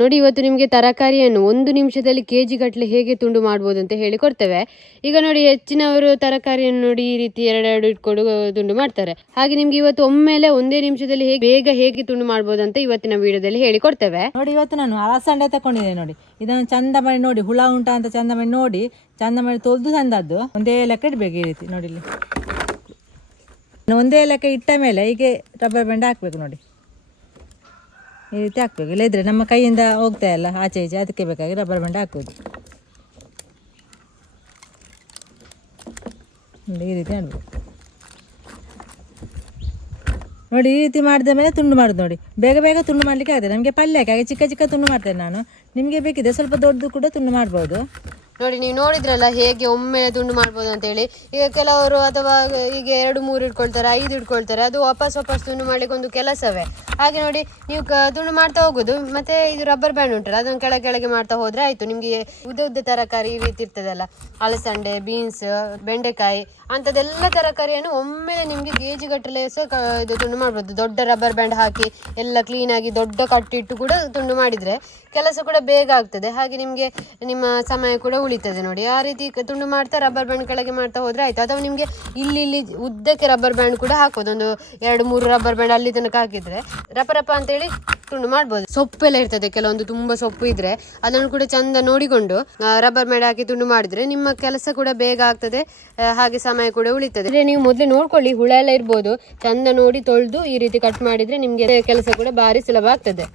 ನೋಡಿ, ಇವತ್ತು ನಿಮಗೆ ತರಕಾರಿಯನ್ನು ಒಂದು ನಿಮಿಷದಲ್ಲಿ ಕೆ ಜಿ ಗಟ್ಟಲೆ ಹೇಗೆ ತುಂಡು ಮಾಡ್ಬೋದು ಅಂತ ಹೇಳಿ ಕೊಡ್ತೇವೆ. ಈಗ ನೋಡಿ, ಹೆಚ್ಚಿನವರು ತರಕಾರಿಯನ್ನು ನೋಡಿ ಈ ರೀತಿ ಎರಡೆರಡು ಇಟ್ಕೊಂಡು ತುಂಡು ಮಾಡ್ತಾರೆ. ಹಾಗೆ ನಿಮ್ಗೆ ಇವತ್ತು ಒಮ್ಮೆಲೆ ಒಂದೇ ನಿಮಿಷದಲ್ಲಿ ಹೇಗೆ, ಬೇಗ ಹೇಗೆ ತುಂಡು ಮಾಡ್ಬೋದು ಅಂತ ಇವತ್ತಿನ ವಿಡಿಯೋದಲ್ಲಿ ಹೇಳಿ ಕೊಡ್ತೇವೆ. ನೋಡಿ, ಇವತ್ತು ನಾನು ಅಲಸಂಡೆ ತಕೊಂಡಿದ್ದೆ ನೋಡಿ. ಇದನ್ನು ಚಂದ ಮಾಡಿ ನೋಡಿ, ಹುಳ ಉಂಟಾ ಅಂತ ಚಂದ ಮಾಡಿ ನೋಡಿ. ಚಂದ ಮಾಡಿ ತೊಳೆದು ತಂದದ್ದು. ಒಂದೇ ಲೆಕ್ಕ ಇಡಬೇಕು ಈ ರೀತಿ ನೋಡಿ ಇಲ್ಲಿ. ಒಂದೇ ಲೆಕ್ಕ ಇಟ್ಟ ಮೇಲೆ ಹೀಗೆ ರಬ್ಬರ್ ಬ್ಯಾಂಡ್ ಹಾಕ್ಬೇಕು ನೋಡಿ. ಈ ರೀತಿ ಹಾಕ್ಬೇಕು ಇದ್ರೆ ನಮ್ಮ ಕೈಯಿಂದ ಹೋಗ್ತಾ ಇಲ್ಲ. ಆಚೆ ಈಚೆ ಅದಕ್ಕೆ ಬೇಕಾಗಿ ರಬ್ಬರ್ ಬ್ಯಾಂಡ್ ಹಾಕೋದು ಈ ರೀತಿ ಮಾಡಬೇಕು. ನೋಡಿ, ಈ ರೀತಿ ಮಾಡಿದ ಮೇಲೆ ತುಂಡು ಮಾಡೋದು ನೋಡಿ. ಬೇಗ ಬೇಗ ತುಂಡು ಮಾಡಲಿಕ್ಕೆ ಆಗ್ತದೆ ನಮಗೆ ಪಲ್ಯಕ್ಕೆ ಹಾಗೆ ಚಿಕ್ಕ ಚಿಕ್ಕ ತುಂಡು ಮಾಡ್ತೇನೆ ನಾನು. ನಿಮಗೆ ಬೇಕಿದೆ ಸ್ವಲ್ಪ ದೊಡ್ಡದು ಕೂಡ ತುಂಡು ಮಾಡ್ಬೋದು. ನೋಡಿ, ನೀವು ನೋಡಿದ್ರಲ್ಲ ಹೇಗೆ ಒಮ್ಮೆ ತುಂಡು ಮಾಡ್ಬೋದು ಅಂತ ಹೇಳಿ ಈಗ ಕೆಲವರು ಅಥವಾ ಈಗ ಎರಡು, ಮೂರು ಇಟ್ಕೊಳ್ತಾರೆ, ಐದು ಇಟ್ಕೊಳ್ತಾರೆ, ಅದು ವಾಪಸ್ ವಾಪಸ್ ತುಂಡು ಮಾಡಲಿಕ್ಕೆ ಒಂದು ಕೆಲಸವೇ. ಹಾಗೆ ನೋಡಿ, ನೀವು ಕ ತುಂಡು ಮಾಡ್ತಾ ಹೋಗೋದು, ಮತ್ತೆ ಇದು ರಬ್ಬರ್ ಬ್ಯಾಂಡ್ ಉಂಟಲ್ಲ, ಅದನ್ನು ಕೆಳ ಕೆಳಗೆ ಮಾಡ್ತಾ ಹೋದರೆ ಆಯಿತು, ನಿಮಗೆ ಉದ್ದ ಉದ್ದ ತರಕಾರಿ ಈ ರೀತಿ ಇರ್ತದಲ್ಲ. ಅಲಸಂಡೆ ಬೀನ್ಸ್ ಬೆಂಡೆಕಾಯಿ, ಅಂಥದ್ದೆಲ್ಲ ತರಕಾರಿಯನ್ನು ಒಮ್ಮೆ ನಿಮಗೆ ಕೆ ಜಿ ಗಟ್ಟಲೆ ಸಹ ಇದು ತುಂಡು ಮಾಡ್ಬೋದು. ದೊಡ್ಡ ರಬ್ಬರ್ ಬ್ಯಾಂಡ್ ಹಾಕಿ, ಎಲ್ಲ ಕ್ಲೀನಾಗಿ ದೊಡ್ಡ ಕಟ್ಟಿಟ್ಟು ಕೂಡ ತುಂಡು ಮಾಡಿದರೆ ಕೆಲಸ ಕೂಡ ಬೇಗ ಆಗ್ತದೆ. ಹಾಗೆ ನಿಮಗೆ ನಿಮ್ಮ ಸಮಯ ಕೂಡ ಉಳಿತದೆ ನೋಡಿ. ಆ ರೀತಿ ತುಂಡು ಮಾಡ್ತಾ ರಬ್ಬರ್ ಬ್ಯಾಂಡ್ ಕೆಳಗೆ ಮಾಡ್ತಾ ಹೋದ್ರೆ ಆಯಿತು. ಅಥವಾ ನಿಮಗೆ ಇಲ್ಲಿ ಇಲ್ಲಿ ಉದ್ದಕ್ಕೆ ರಬ್ಬರ್ ಬ್ಯಾಂಡ್ ಕೂಡ ಹಾಕೋದು ಒಂದು ಎರಡು, ಮೂರು ರಬ್ಬರ್ ಬ್ಯಾಂಡ್ ಅಲ್ಲಿ ತನಕ ಹಾಕಿದ್ರೆ ರಪ ರಪ ಅಂತೇಳಿ ತುಂಡು ಮಾಡ್ಬೋದು. ಸೊಪ್ಪೆಲ್ಲ ಇರ್ತದೆ. ಕೆಲವೊಂದು ತುಂಬ ಸೊಪ್ಪು ಇದ್ರೆ ಅದನ್ನು ಕೂಡ ಚಂದ ನೋಡಿಕೊಂಡು ರಬ್ಬರ್ ಮೇಡ ಹಾಕಿ ತುಂಡು ಮಾಡಿದ್ರೆ ನಿಮ್ಮ ಕೆಲಸ ಕೂಡ ಬೇಗ ಆಗ್ತದೆ. ಹಾಗೆ ಸಮಯ ಕೂಡ ಉಳಿತದೆ. ಅಂದ್ರೆ ನೀವು ಮೊದಲು ನೋಡ್ಕೊಳ್ಳಿ, ಹುಳ ಎಲ್ಲ ಇರ್ಬೋದು. ಚಂದ ನೋಡಿ ತೊಳೆದು ಈ ರೀತಿ ಕಟ್ ಮಾಡಿದ್ರೆ ನಿಮಗೆ ಕೆಲಸ ಕೂಡ ಭಾರಿ ಸುಲಭ ಆಗ್ತದೆ.